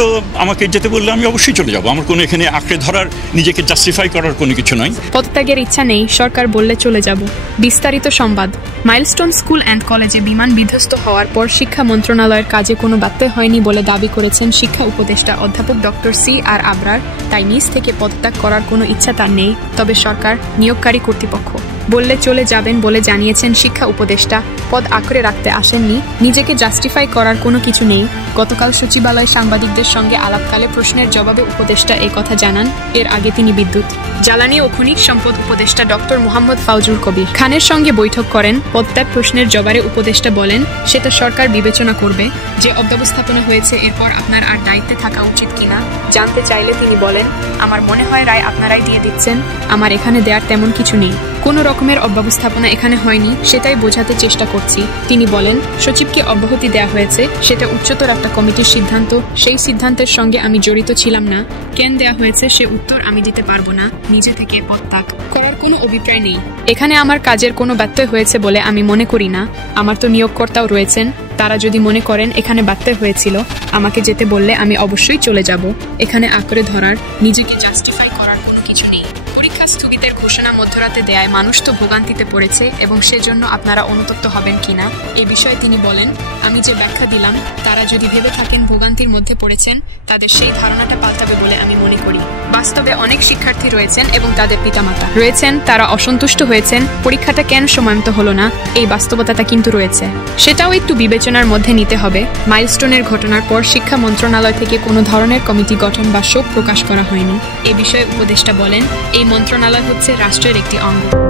তো আমাকে যেতে বললে আমি অবশ্যই চলে যাব। আমার কোনো এখানে আঁকড়ে ধরার, নিজেকে জাস্টিফাই করার কোনো কিছু নাই। পদত্যাগের ইচ্ছা নেই, সরকার বললে চলে যাব। বিস্তারিত সংবাদ। মাইলস্টোন স্কুল অ্যান্ড কলেজে বিমান বিধ্বস্ত হওয়ার পর শিক্ষা মন্ত্রণালয়ের কাজে কোনো ব্যত্যয় হয়নি বলে দাবি করেছেন শিক্ষা উপদেষ্টা অধ্যাপক ডক্টর CR আবরার। তাই নিজ থেকে পদত্যাগ করার কোনো ইচ্ছা তার নেই, তবে সরকার নিয়োগকারী কর্তৃপক্ষ বললে চলে যাবেন বলে জানিয়েছেন শিক্ষা উপদেষ্টা। পদ আঁকড়ে রাখতে আসেননি, নিজেকে জাস্টিফাই করার কোনো কিছু নেই। গতকাল সচিবালয়ে সাংবাদিকদের সঙ্গে আলাপকালে প্রশ্নের জবাবে উপদেষ্টা এই কথা জানান। এর আগে তিনি বিদ্যুৎ, জ্বালানি ও খনিজ সম্পদ উপদেষ্টা ডক্টর মোহাম্মদ ফাউজুল কবির খানের সঙ্গে বৈঠক করেন। পদত্যাগ প্রশ্নের জবাবে উপদেষ্টা বলেন, সেটা সরকার বিবেচনা করবে। যে অব্যবস্থাপনা হয়েছে এরপর আপনার আর দায়িত্বে থাকা উচিত কিনা জানতে চাইলে তিনি বলেন, আমার মনে হয় রায় আপনারাই দিয়ে দিচ্ছেন, আমার এখানে দেওয়ার তেমন কিছু নেই। কোনো রকমের অব্যবস্থাপনা এখানে হয়নি, সেটাই বোঝাতে চেষ্টা করছি। তিনি বলেন, সচিবকে অব্যাহতি দেওয়া হয়েছে, সেটা উচ্চতর একটা কমিটির সিদ্ধান্ত, সেই সিদ্ধান্তের সঙ্গে আমি জড়িত ছিলাম না। কেন দেওয়া হয়েছে সে উত্তর আমি দিতে পারবো না। নিজে থেকে পদত্যাগ করার কোনো অভিপ্রায় নেই। এখানে আমার কাজের কোনো ব্যত্যয় হয়েছে বলে আমি মনে করি না। আমার তো নিয়োগকর্তাও রয়েছেন, তারা যদি মনে করেন এখানে ব্যত্যয় হয়েছিল, আমাকে যেতে বললে আমি অবশ্যই চলে যাব। এখানে আঁকড়ে ধরার, নিজেকে জাস্টিফাই করার কোনো কিছু নেই। পরীক্ষা স্থগিতের ঘোষণা মধ্যরাতে দেয়ায় মানুষ তো ভোগান্তিতে পড়েছে এবং সেজন্য আপনারা অনুতপ্ত হবেন কিনা এই বিষয়ে তিনি বলেন, আমি যে ব্যাখ্যা দিলাম তারা যদি ভেবে থাকেন ভোগান্তির মধ্যে পড়েছেন, তাদের সেই ধারণাটা পাল্টাবে বলে আমি মনে করি। বাস্তবে অনেক শিক্ষার্থী রয়েছেন এবং তাদের পিতামাতা রয়েছেন, তারা অসন্তুষ্ট হয়েছেন পরীক্ষাটা কেন সময়মতো হলো না, এই বাস্তবতাটা কিন্তু রয়েছে, সেটাও একটু বিবেচনার মধ্যে নিতে হবে। মাইলস্টোনের ঘটনার পর শিক্ষা মন্ত্রণালয় থেকে কোনো ধরনের কমিটি গঠন বা শোক প্রকাশ করা হয়নি। এ বিষয়ে উপদেষ্টা বলেন, এই মন্ত্রণালয় হচ্ছে রাষ্ট্রের একটি অঙ্গ।